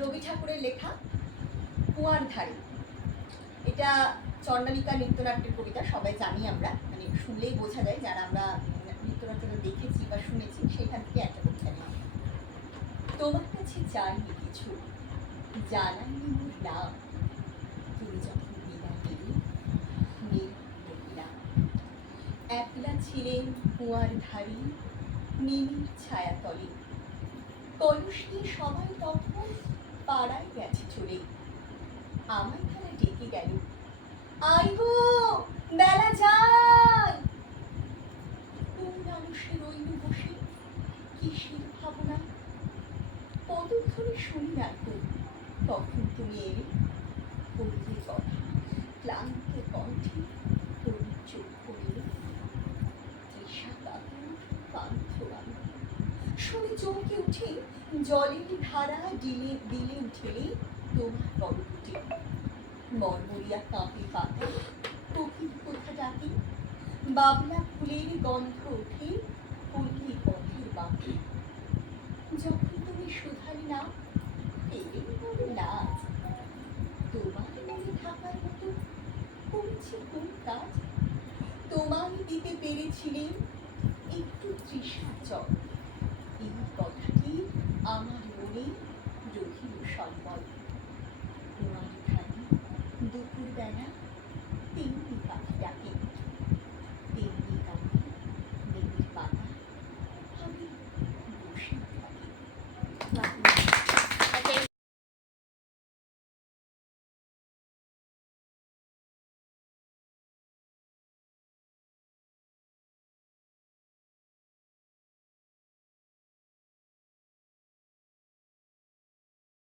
রবি ঠাকুরের লেখা কুয়ার ধারে। এটা চণ্ডালিকা নৃত্যনাট্যের কবিতা, সবাই জানি আমরা, মানে শুনলেই বোঝা যায় যারা আমরা নৃত্যনাট্য দেখেছি বা শুনেছি, সেখান থেকে একটা কবিতা নিয়ে। তোমার কাছে চাইনি কিছু, জানাইনি মোর নাম, তুমি যখন বিদায় নিলে নির্মলা। একলা ছিলেন কুয়ার ধারে নিমির ছায়াতলে, কলস নিয়ে সবাই তখন পাড়ায় গেছে চলে। আমায় তারা ডেকে গেল, আই গো বেলা যায়। কোন মানুষে রইল বসে কিসের ভাবনা, পদধ্বনি শুনি না তো তখন তুমি এলে। বললে কথা ক্লান্ত কণ্ঠে তরুণ চোখ পড়িল, তৃষা কাতর পান্থ গান শুনে চমকে উঠে জলের ধারা দিলে দিলে উঠেলে তোমার পরবর্তী মরমরিয়া কাঁপে পাতা, কোকিল কোথা ডাকে, বাবলা ফুলের গন্ধ ওঠে পল্লী পথের বাঁকে। যখন তুমি শুধালে না পেলে বলে লাজ, তোমার মনে থাকার মতো করেছি কোন কাজ। তোমায় দিতে পেরেছিলেন একটু তৃষা জল, এই কথাটি আমার মনে